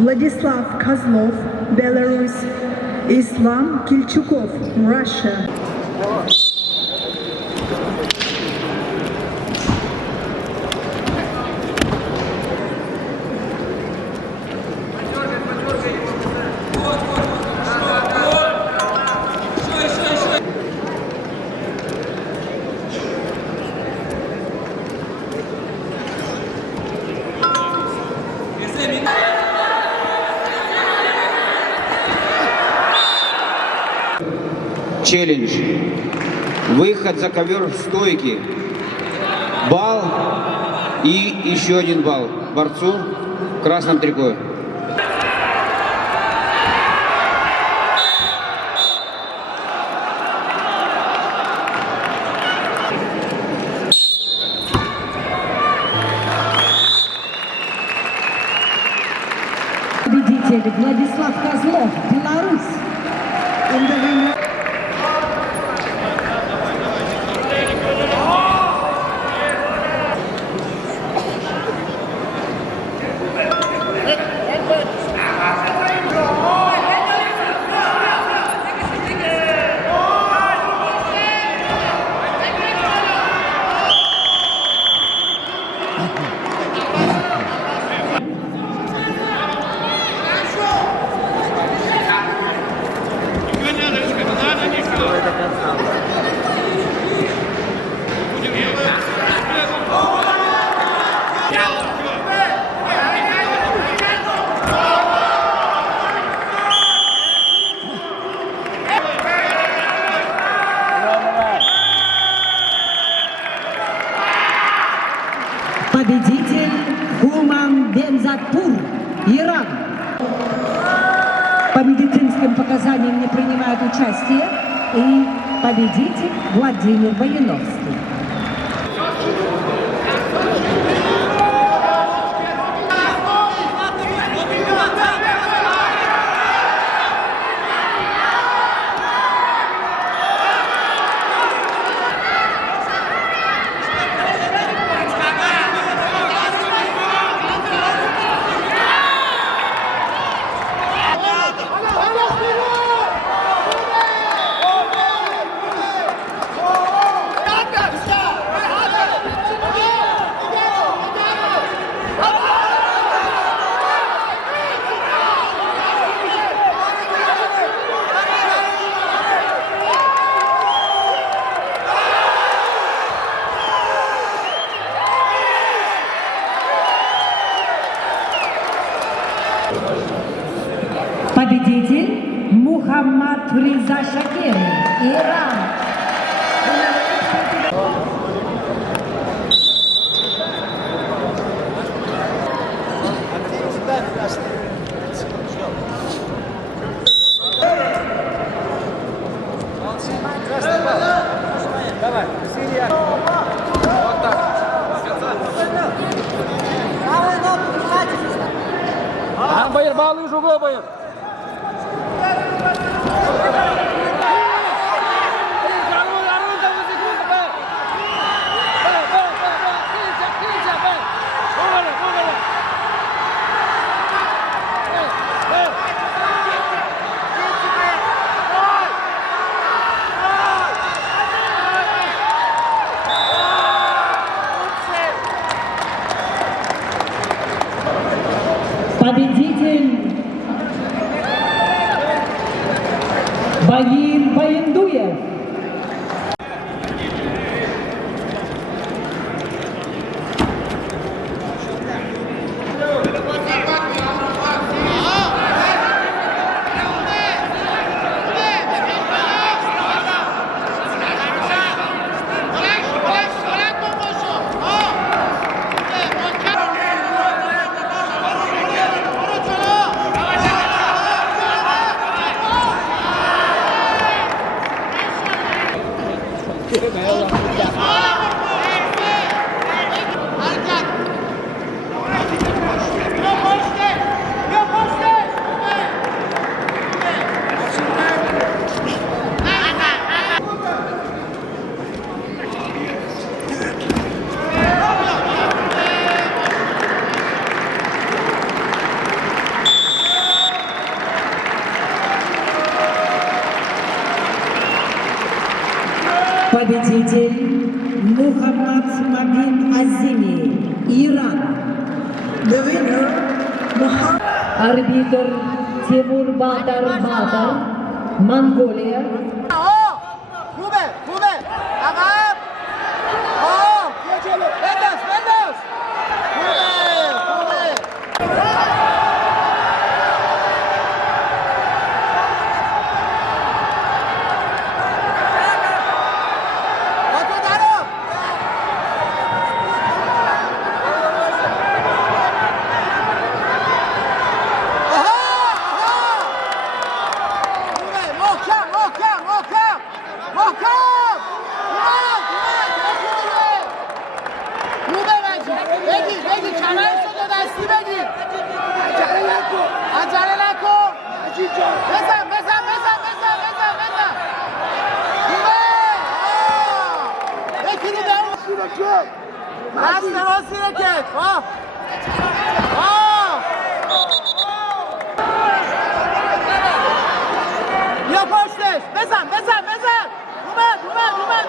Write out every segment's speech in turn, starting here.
Владислав Козлов, Belarus. Islam Kilchukov, Russia. Челлендж. Выход за ковер в стойке. Балл и еще один балл борцу в красном трико. Победитель Владислав Козлов, Беларусь. Победитель Хуман Бензатпур, Иран. По медицинским показаниям не принимает участие. И победитель Владимир Воиновский. Победитель Мухаммад Риза Шакиров, Иран. Давай, Сирия. Вот так. Bayır bağlı şu bayır. Победитель Багир Баяндуев. Победитель Мухаммад Мабин Азими, Иран. The winner, Muhammad Арбитр Тимур Батар Батар, Монголия. خوبه عقب بیا جلو بنداز خوبه با تو درو بگی کمرش رو دو دستی بگی عجله نکن بزن خوبه یکی رو در دست راست رکت بیا پشتش بزن اومد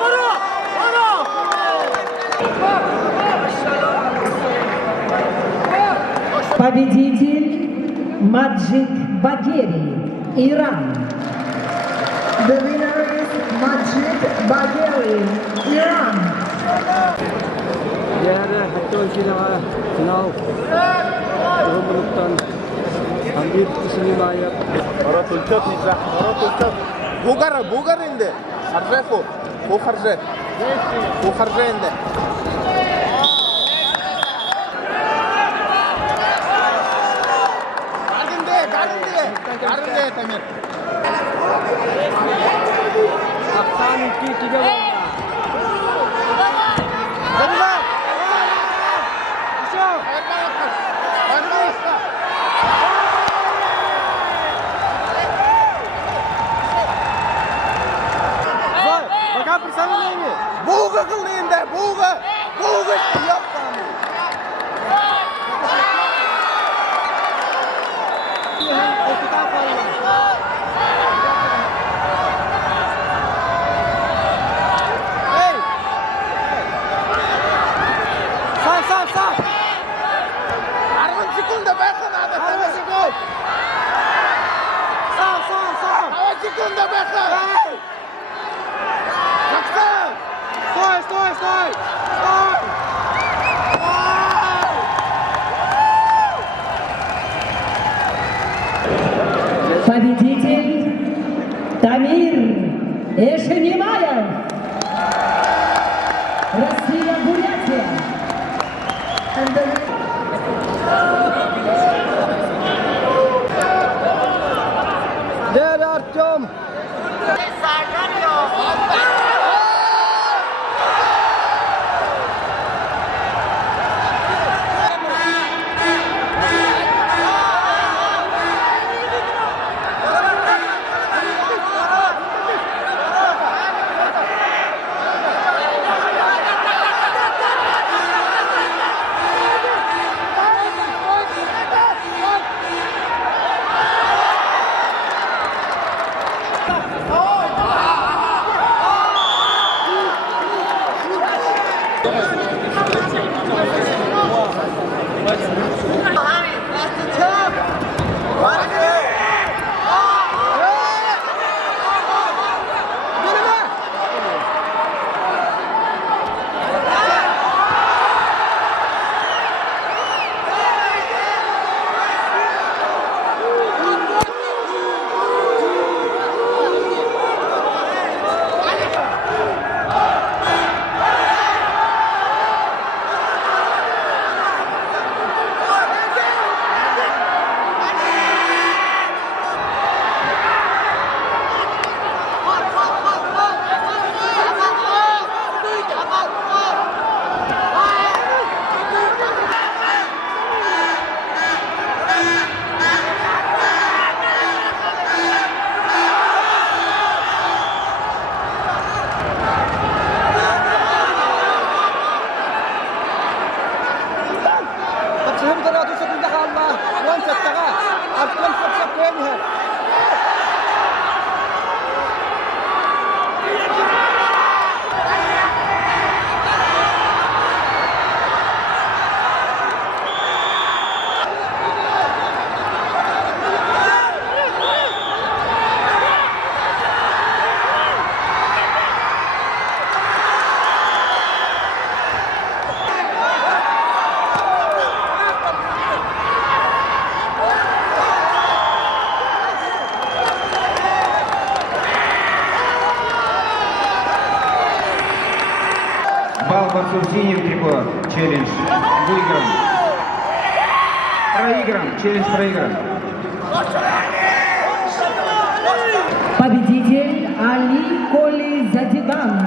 برو Победитель Маджид Багери, Иран. The winner is Majid Bagheri, Iran. Diğer hatta final gruptan Hamid Islimayev. برات الشوط نجح برات الشوط بوغر عنده خرجه فوق خرجه عنده Garinde Temir. Aksan ki 3 gol. Baka persana ini. Buga kılında, buga yok kami. Sağ. Arman sekunda bakın ada sama sekund. Sağ. Awas sekunda bakın. Baksana. Sтой. Победитель Тамир Эшенимаев. Россия, Бурятия. And the Değerli Artyom. Борцу в синем трико. Челлендж выигран. Проигран. Челлендж проигран. Победитель Али Коли Задиган,